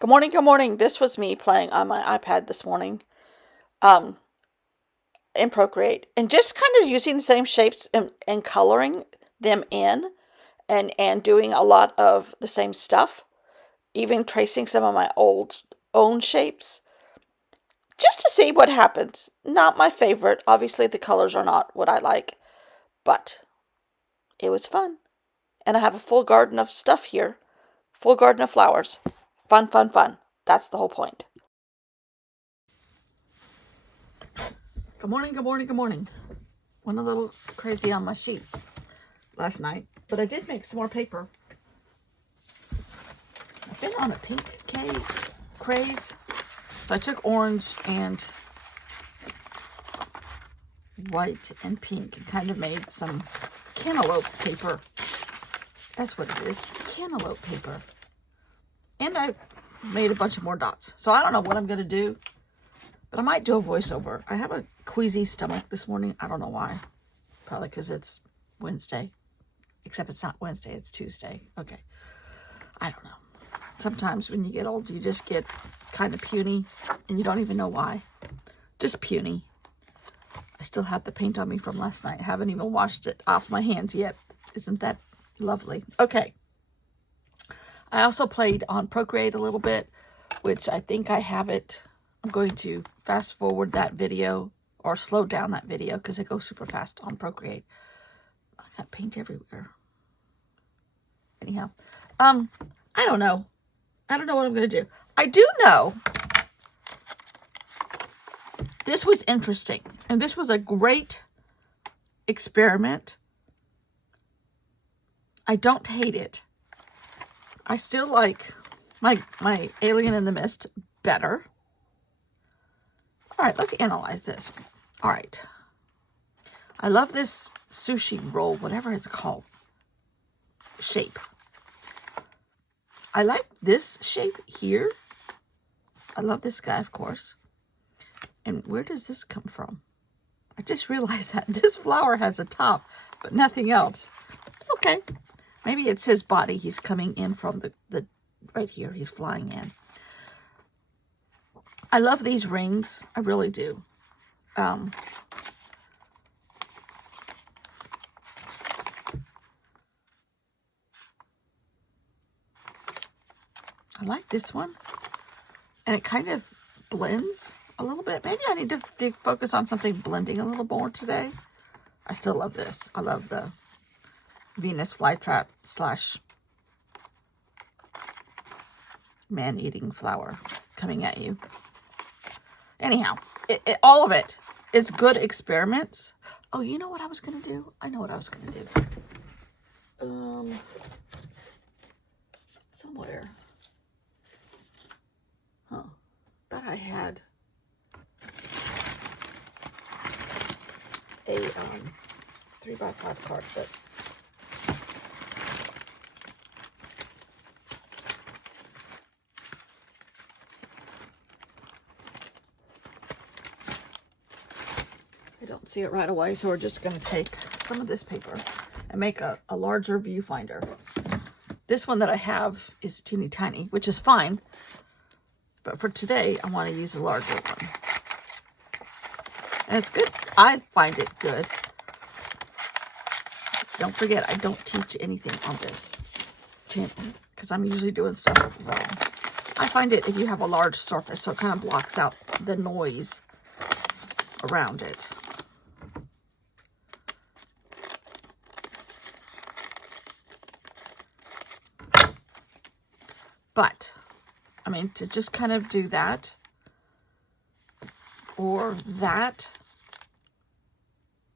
Good morning, good morning. This was me playing on my iPad this morning, um, in Procreate, and just kind of using the same shapes and coloring them in, and doing a lot of the same stuff, even tracing some of my old own shapes, just to see what happens. Not my favorite. Obviously, the colors are not what I like, but it was fun. And I have a full garden of stuff here, full garden of flowers. Fun, fun, fun. That's the whole point. Good morning, good morning, good morning. Went a little crazy on my sheet last night, but I did make some more paper. I've been on a pink craze. So I took orange and white and pink and kind of made some cantaloupe paper. That's what it is, cantaloupe paper. And I made a bunch of more dots. So I don't know what I'm going to do, but I might do a voiceover. I have a queasy stomach this morning. I don't know why. Probably because it's Wednesday. Except it's not Wednesday, it's Tuesday. Okay. I don't know. Sometimes when you get old, you just get kind of puny and you don't even know why. Just puny. I still have the paint on me from last night. I haven't even washed it off my hands yet. Isn't that lovely? Okay. I also played on Procreate a little bit, which I think I have it. I'm going to fast forward that video or slow down that video because it goes super fast on Procreate. I got paint everywhere. Anyhow, I don't know. I don't know what I'm going to do. I do know this was interesting, and this was a great experiment. I don't hate it. I still like my Alien in the Mist better. All right, let's analyze this. All right. I love this sushi roll, whatever it's called, shape. I like this shape here. I love this guy, of course. And where does this come from? I just realized that this flower has a top, but nothing else. Okay. Maybe it's his body. He's coming in from the right here. He's flying in. I love these rings. I really do. I like this one. And it kind of blends a little bit. Maybe I need to focus on something blending a little more today. I still love this. I love the Venus flytrap / man-eating flower coming at you. Anyhow, all of it is good experiments. Oh, you know what I was going to do? I know what I was going to do. Somewhere. Huh. Thought I had a 3x5 card, but I don't see it right away, so we're just going to take some of this paper and make a larger viewfinder. This one that I have is teeny tiny, which is fine, but for today, I want to use a larger one. And it's good. I find it good. Don't forget, I don't teach anything on this channel because I'm usually doing stuff wrong. I find it if you have a large surface, so it kind of blocks out the noise around it. But, I mean, to just kind of do that or that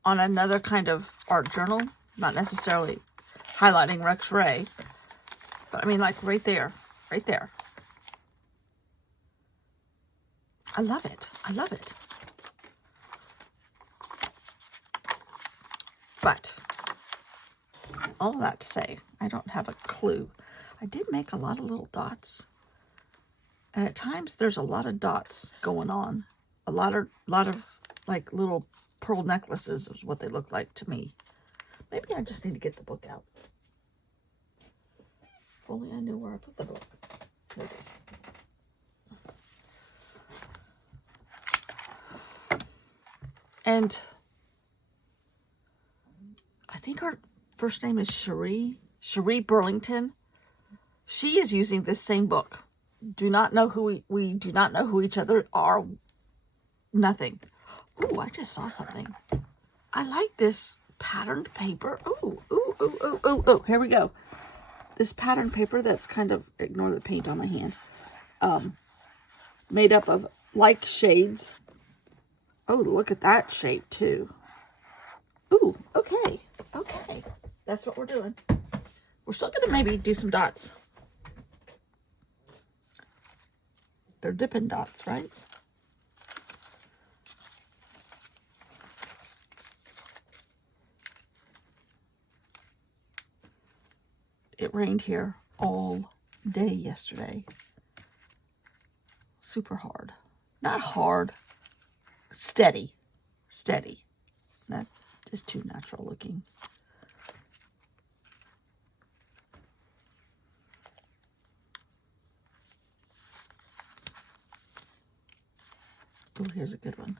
on another kind of art journal, not necessarily highlighting Rex Ray, but I mean, like right there, right there. I love it. I love it. But all that to say, I don't have a clue. I did make a lot of little dots. And at times there's a lot of dots going on. A lot of like little pearl necklaces is what they look like to me. Maybe I just need to get the book out. If only I knew where I put the book. There it is. And I think her first name is Cherie Burlington. She is using this same book. Do not know who we do not know who each other are. Nothing. Ooh, I just saw something. I like this patterned paper. Ooh. Here we go. This patterned paper that's kind of, ignore the paint on my hand. Made up of like shades. Oh, look at that shade too. Ooh, okay. That's what we're doing. We're still gonna maybe do some dots. They're Dippin' Dots, right? It rained here all day yesterday. Super hard. Not hard. Steady. That is too natural looking. Oh, here's a good one.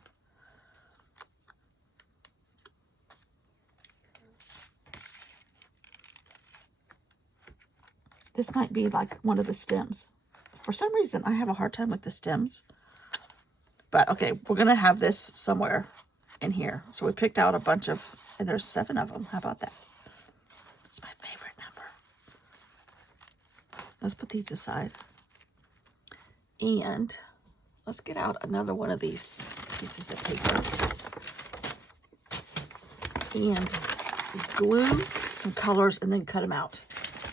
This might be like one of the stems. For some reason, I have a hard time with the stems. But okay, we're going to have this somewhere in here. So we picked out a bunch of, and there's 7 of them. How about that? It's my favorite number. Let's put these aside. And let's get out another one of these pieces of paper. And glue some colors and then cut them out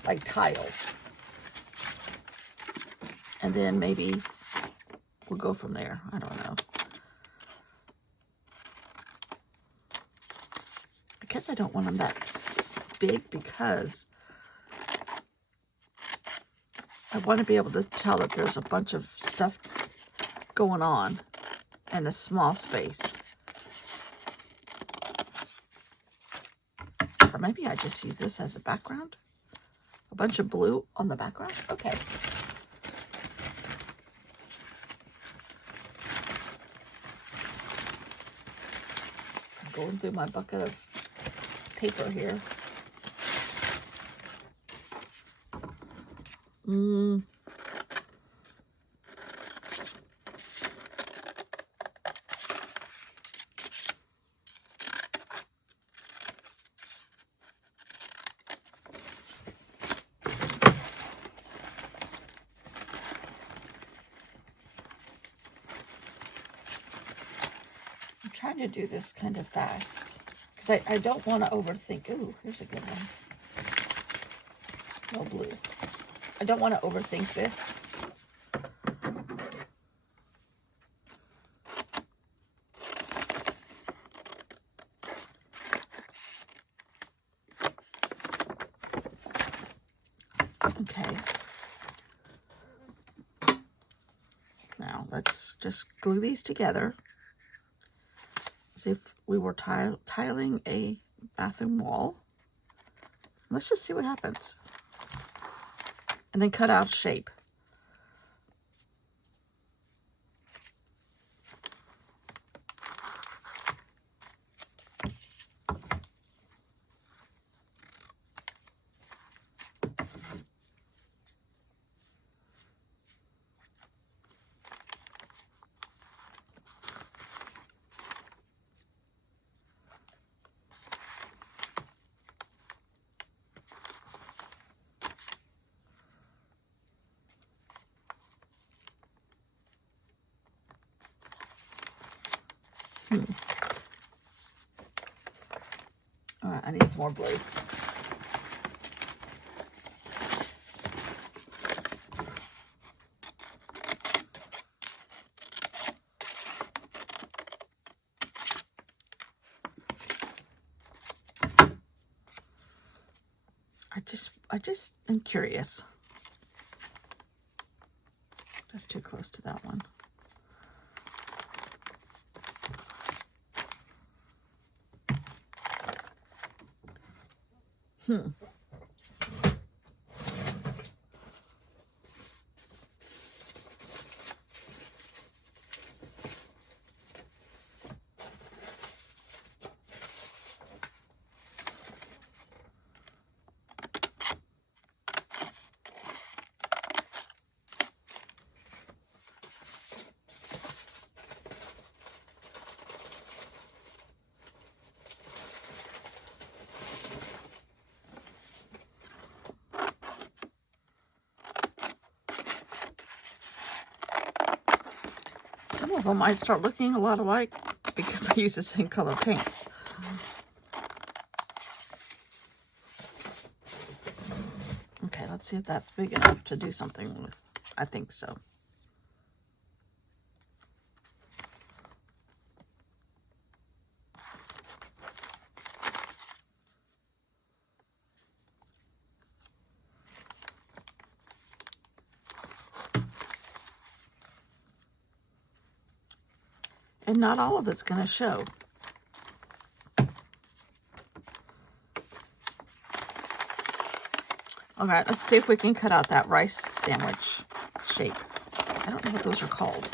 like tiles. And then maybe we'll go from there. I don't know. I guess I don't want them that big because I want to be able to tell that there's a bunch of stuff going on in a small space. Or maybe I just use this as a background. A bunch of blue on the background. Okay. I'm going through my bucket of paper here. I'm trying to do this kind of fast because I don't want to overthink. Ooh, here's a good one. No blue. I don't want to overthink this. Okay. Now let's just glue these together as if we were tiling a bathroom wall. Let's just see what happens. And then cut out shape. All right, I need some more blue. I just am curious. That's too close to that one. Some of them might start looking a lot alike because I use the same color paints. Okay, let's see if that's big enough to do something with. I think so. And not all of it's going to show. Okay, let's see if we can cut out that rice sandwich shape. I don't know what those are called.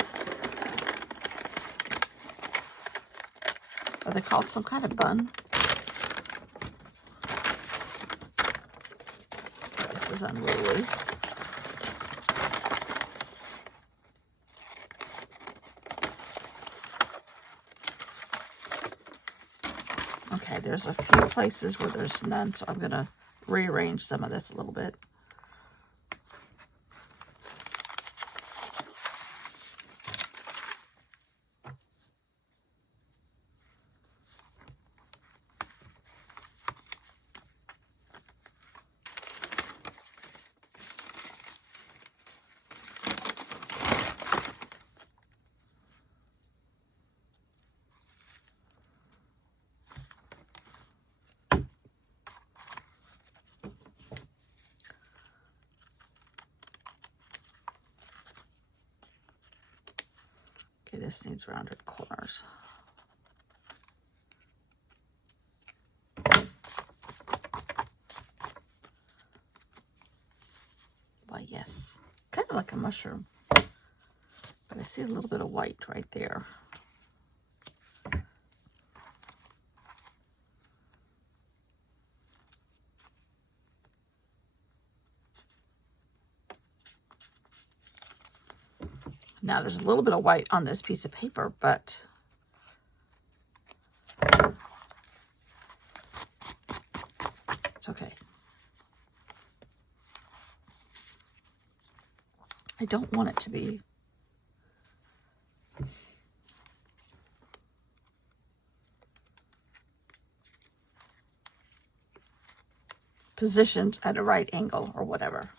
Are they called some kind of bun? This is unruly. Okay, there's a few places where there's none, so I'm going to rearrange some of this a little bit. Okay, this needs rounded corners. Why, yes. Kind of like a mushroom. But I see a little bit of white right there. Now there's a little bit of white on this piece of paper, but it's okay. I don't want it to be positioned at a right angle or whatever.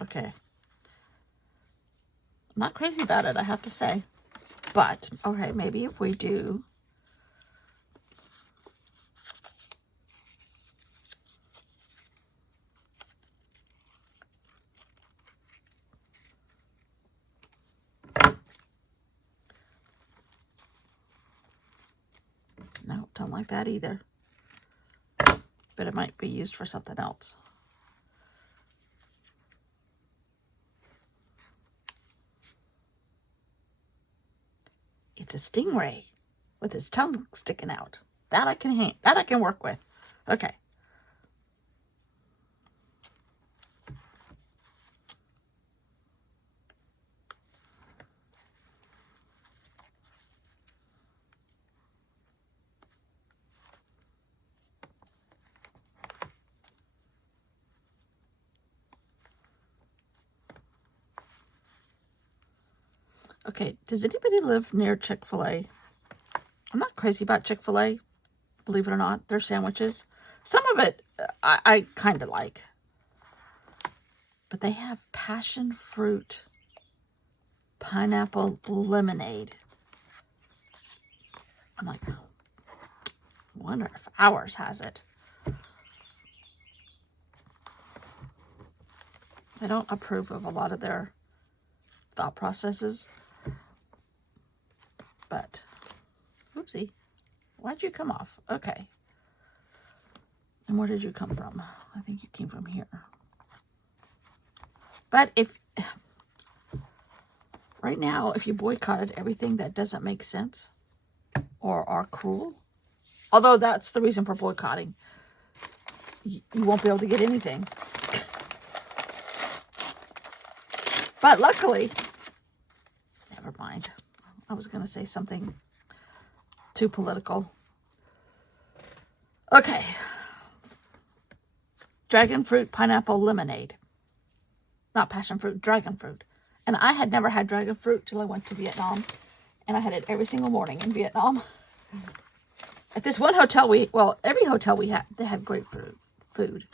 Okay. I'm not crazy about it, I have to say. But, okay, maybe if we do no, don't like that either. But it might be used for something else. It's a stingray with his tongue sticking out. That I can work with. Okay. Okay, does anybody live near Chick-fil-A? I'm not crazy about Chick-fil-A, believe it or not. Their sandwiches. Some of it I kind of like. But they have passion fruit pineapple lemonade. I'm like, I wonder if ours has it. I don't approve of a lot of their thought processes. But, oopsie, why'd you come off? Okay. And where did you come from? I think you came from here. But if, right now, if you boycotted everything that doesn't make sense or are cruel, although that's the reason for boycotting, you won't be able to get anything. But luckily, never mind. I was going to say something too political. Okay. Dragon fruit pineapple lemonade. Not passion fruit, dragon fruit. And I had never had dragon fruit till I went to Vietnam. And I had it every single morning in Vietnam. At this one hotel every hotel we had, they had great food.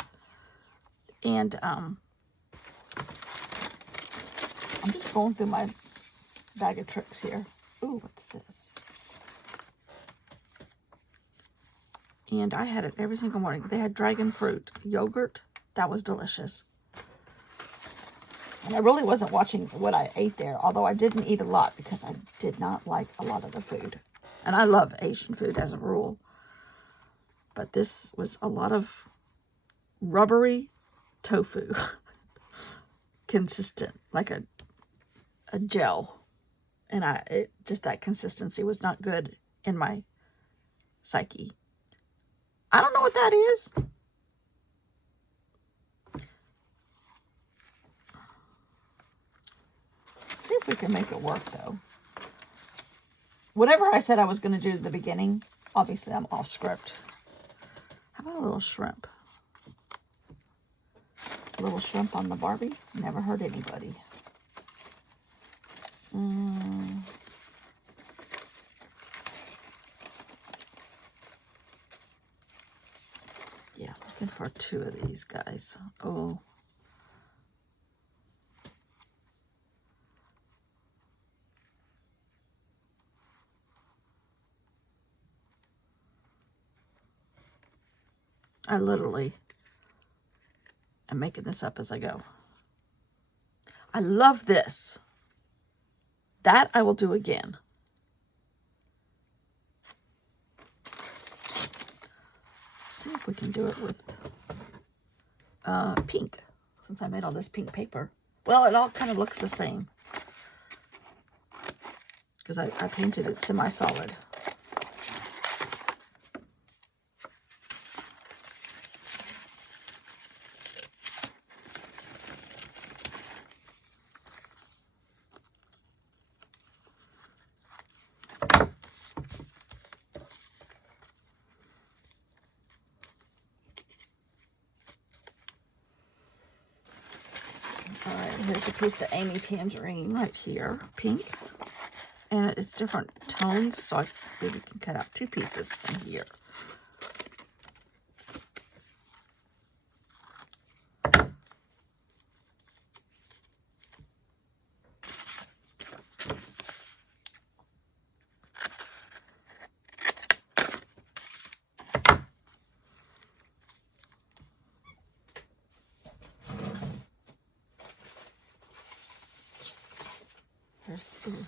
And I'm just going through my bag of tricks here. Ooh, what's this? And I had it every single morning. They had dragon fruit yogurt. That was delicious. And I really wasn't watching what I ate there, although I didn't eat a lot because I did not like a lot of the food. And I love Asian food as a rule. But this was a lot of rubbery tofu. Consistent, like a gel. And just that consistency was not good in my psyche. I don't know what that is. See if we can make it work, though. Whatever I said I was going to do at the beginning, obviously I'm off script. How about a little shrimp? A little shrimp on the Barbie? Never hurt anybody. Yeah, looking for 2 of these guys. Oh. I literally am making this up as I go. I love this. That I will do again. See if we can do it with pink, since I made all this pink paper. Well, it all kind of looks the same because I painted it semi-solid. Here's a piece of Amy Tangerine right here, pink. And it's different tones, so I maybe can cut out 2 pieces from here.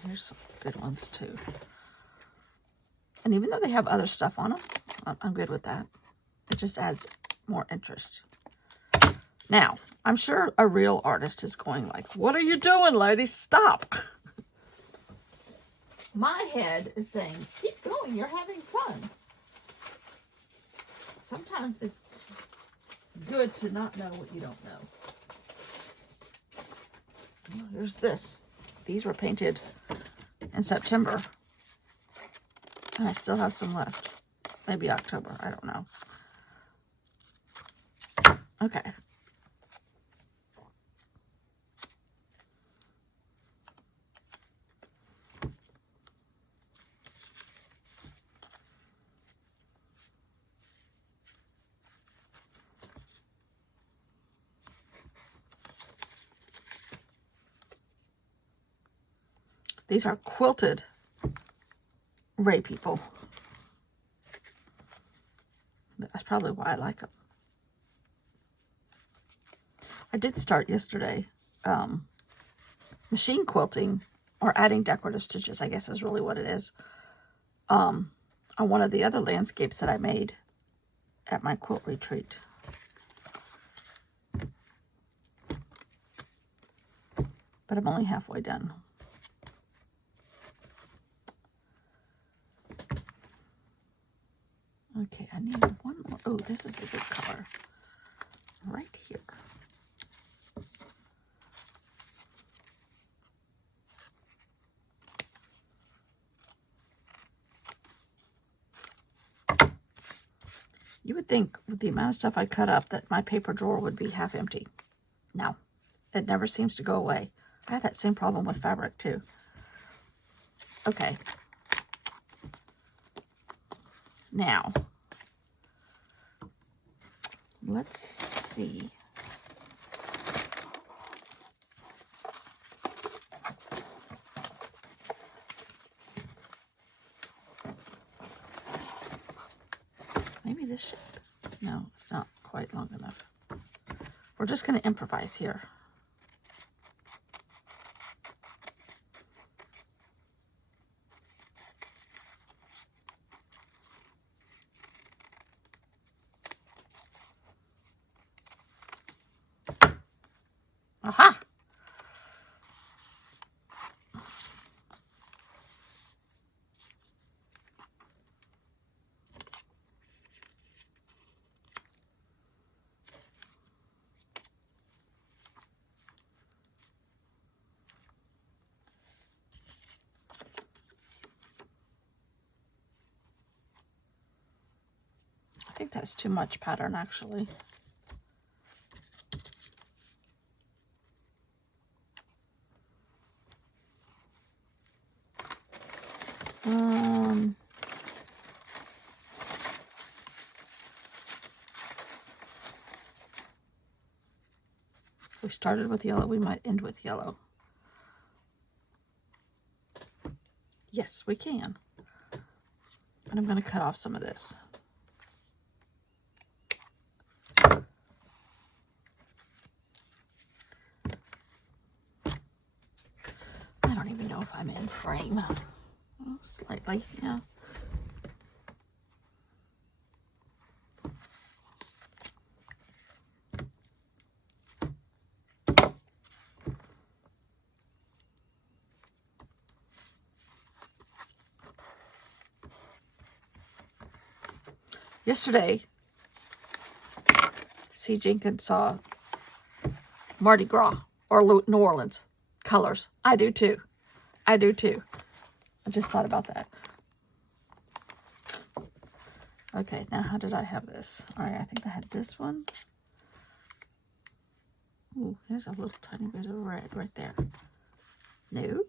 Here's some good ones too. And even though they have other stuff on them, I'm good with that. It just adds more interest. Now, I'm sure a real artist is going like, what are you doing, lady? Stop. My head is saying, keep going. You're having fun. Sometimes it's good to not know what you don't know. Well, here's this. These were painted in September. And I still have some left. Maybe October. I don't know. Okay. These are quilted Ray people. But that's probably why I like them. I did start yesterday machine quilting, or adding decorative stitches, I guess is really what it is, on one of the other landscapes that I made at my quilt retreat. But I'm only halfway done. Okay, I need one more. Oh, this is a good color. Right here. You would would think with the amount of stuff I cut up that my paper drawer would be half empty. No, it never seems to go away. I have that same problem with fabric too. Okay. Now, let's see. Maybe this shape. No, it's not quite long enough. We're just going to improvise here. Aha! I think that's too much pattern, actually. We started with yellow, we might end with yellow. Yes, we can. And I'm going to cut off some of this. I don't even know if I'm in frame. Oh, slightly, yeah. Yesterday, C. Jenkins saw Mardi Gras or New Orleans colors. I do too. I do too. I just thought about that. Okay, now how did I have this? All right, I think I had this one. Ooh, there's a little tiny bit of red right there. No.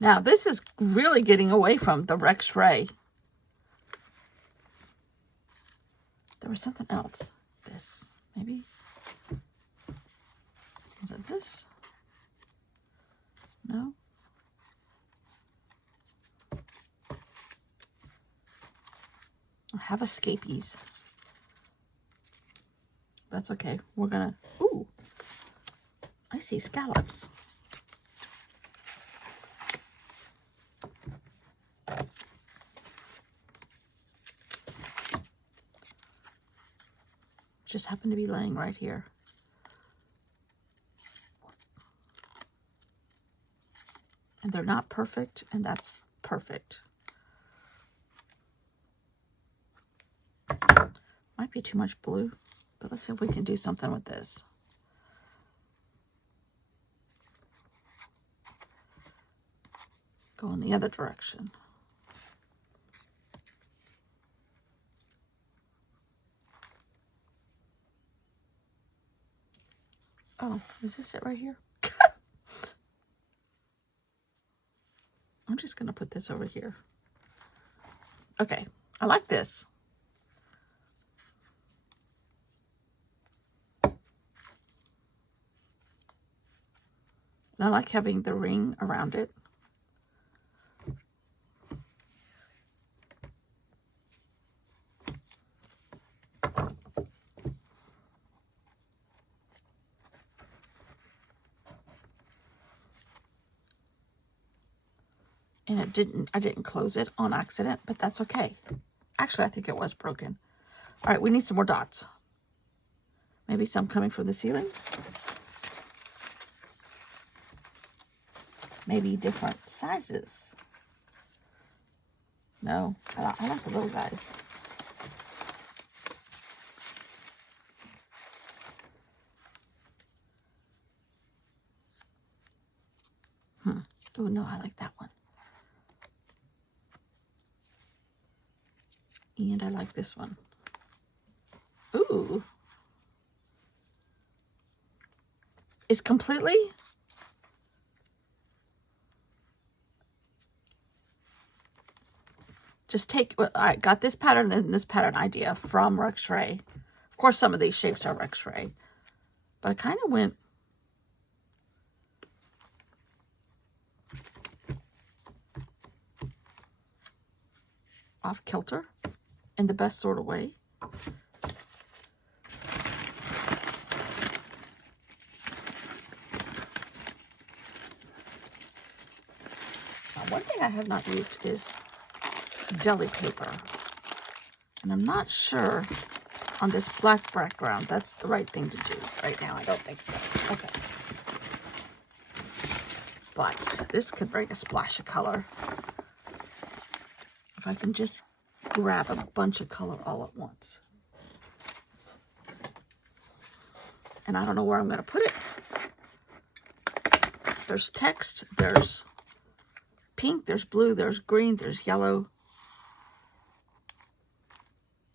Now, this is really getting away from the Rex Ray. There was something else. This, maybe? Was it this? No? I have escapees. That's okay. We're gonna... Ooh! I see scallops. Just happen to be laying right here. And they're not perfect, and that's perfect. Might be too much blue, but let's see if we can do something with this. Go in the other direction. Oh, is this it right here? I'm just going to put this over here. Okay, I like this. And I like having the ring around it. And I didn't close it on accident, but that's okay. Actually, I think it was broken. All right, we need some more dots. Maybe some coming from the ceiling. Maybe different sizes. No, I like the little guys. Oh, no, I like that one. And I like this one. Ooh. It's completely... Just take... I got this pattern and this pattern idea from Rex Ray. Of course, some of these shapes are Rex Ray. But I kind of went... off kilter in the best sort of way. One thing I have not used is deli paper. And I'm not sure on this black background that's the right thing to do right now. I don't think so. Okay. But this could bring a splash of color. If I can just grab a bunch of color all at once. And I don't know where I'm going to put it. There's text, there's pink, there's blue, there's green, there's yellow.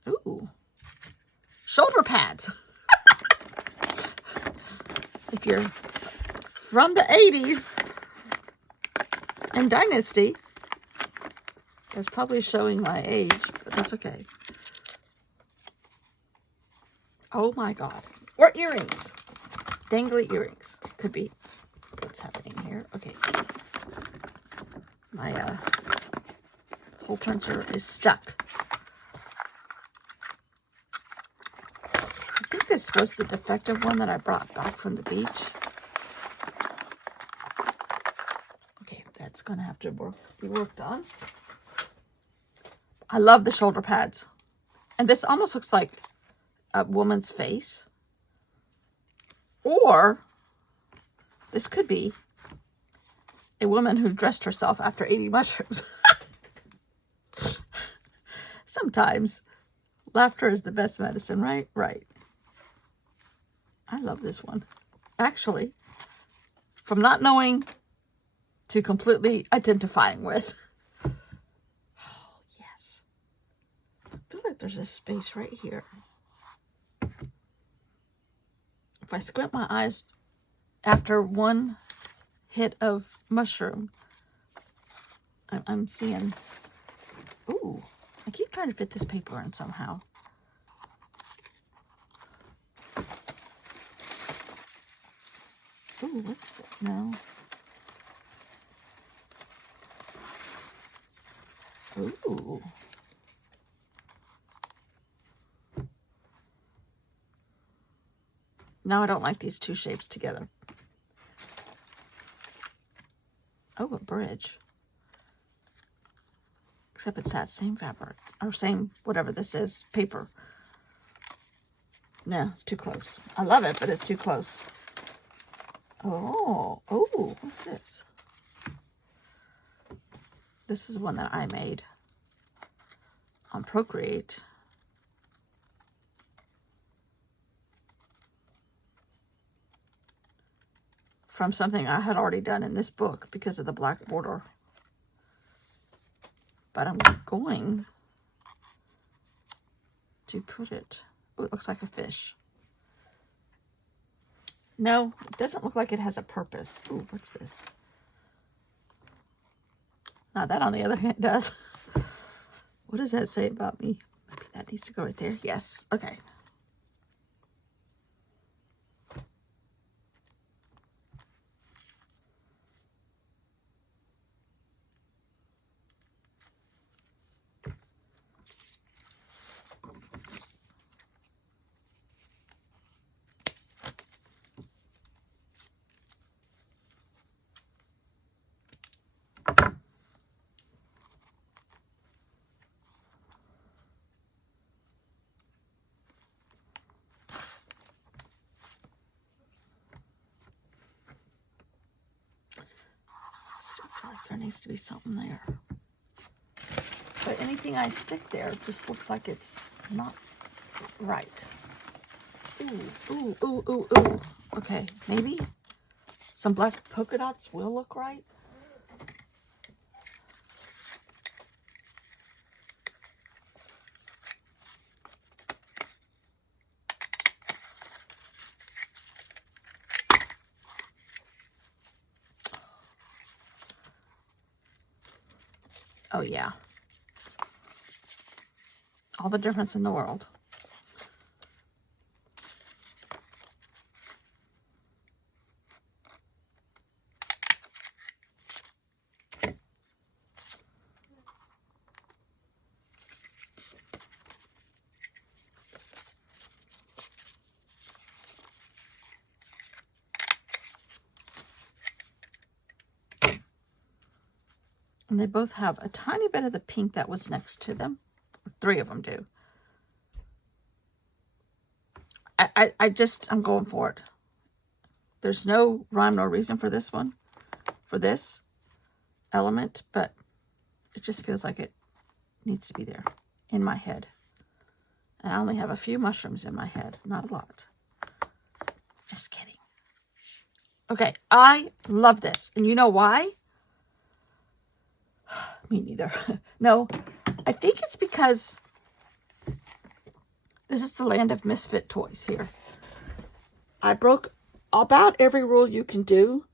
Ooh. Shoulder pads. If you're from the 80s and Dynasty, that's probably showing my age, but that's okay. Oh my God. Or earrings. Dangly earrings. Could be what's happening here. Okay. My hole puncher is stuck. I think this was the defective one that I brought back from the beach. Okay, that's going to have to be worked on. I love the shoulder pads. And this almost looks like a woman's face. Or this could be a woman who dressed herself after eating mushrooms. Sometimes laughter is the best medicine, right? Right. I love this one. Actually, from not knowing to completely identifying with. I feel like there's a space right here. If I squint my eyes after one hit of mushroom, I'm seeing... Ooh, I keep trying to fit this paper in somehow. Ooh, what's that? No. Ooh. No, I don't like these two shapes together. Oh, a bridge. Except it's that same fabric. Or same, whatever this is, paper. No, it's too close. I love it, but it's too close. Oh, what's this? This is one that I made on Procreate. From something I had already done in this book because of the black border. But I'm going to put it... Oh, it looks like a fish. No, it doesn't look like it has a purpose. Ooh, what's this? Now that, on the other hand, does. What does that say about me? Maybe that needs to go right there. Yes. Okay. There needs to be something there. But anything I stick there just looks like it's not right. Ooh. Okay, maybe some black polka dots will look right. Oh, yeah. All the difference in the world. And they both have a tiny bit of the pink that was next to them. 3 of them do. I'm going for it. There's no rhyme or reason for this one, for this element, but it just feels like it needs to be there in my head. And I only have a few mushrooms in my head, not a lot. Just kidding. Okay, I love this. And you know why? Me neither. No, I think it's because this is the land of misfit toys here. I broke about every rule you can do,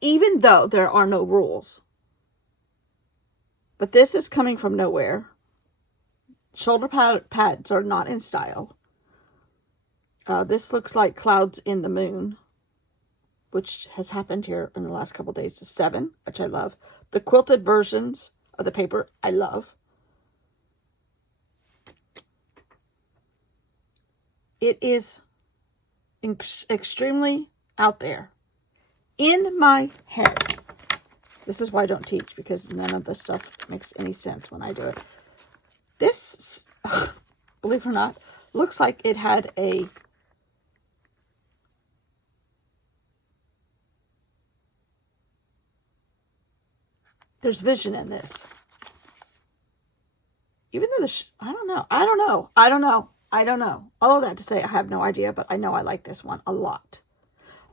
even though there are no rules. But this is coming from nowhere. Shoulder pads are not in style. This looks like clouds in the moon, which has happened here in the last couple days. 7, which I love. The quilted versions of the paper, I love. It is extremely out there. In my head. This is why I don't teach, because none of this stuff makes any sense when I do it. This, believe it or not, looks like it had a... There's vision in this. Even though I don't know. All of that to say, I have no idea, but I know I like this one a lot.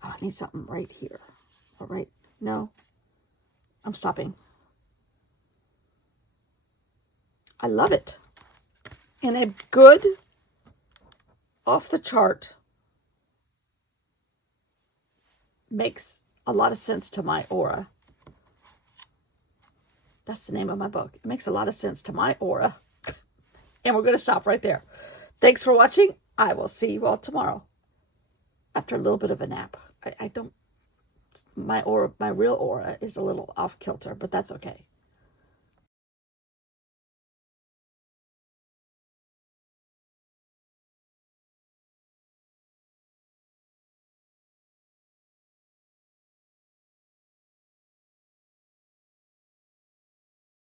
Oh, I need something right here. All right. No. I'm stopping. I love it. And a good, off the chart, makes a lot of sense to my aura. That's the name of my book. It makes a lot of sense to my aura. And we're going to stop right there. Thanks for watching. I will see you all tomorrow. After a little bit of a nap. I don't... My real aura is a little off kilter, but that's okay.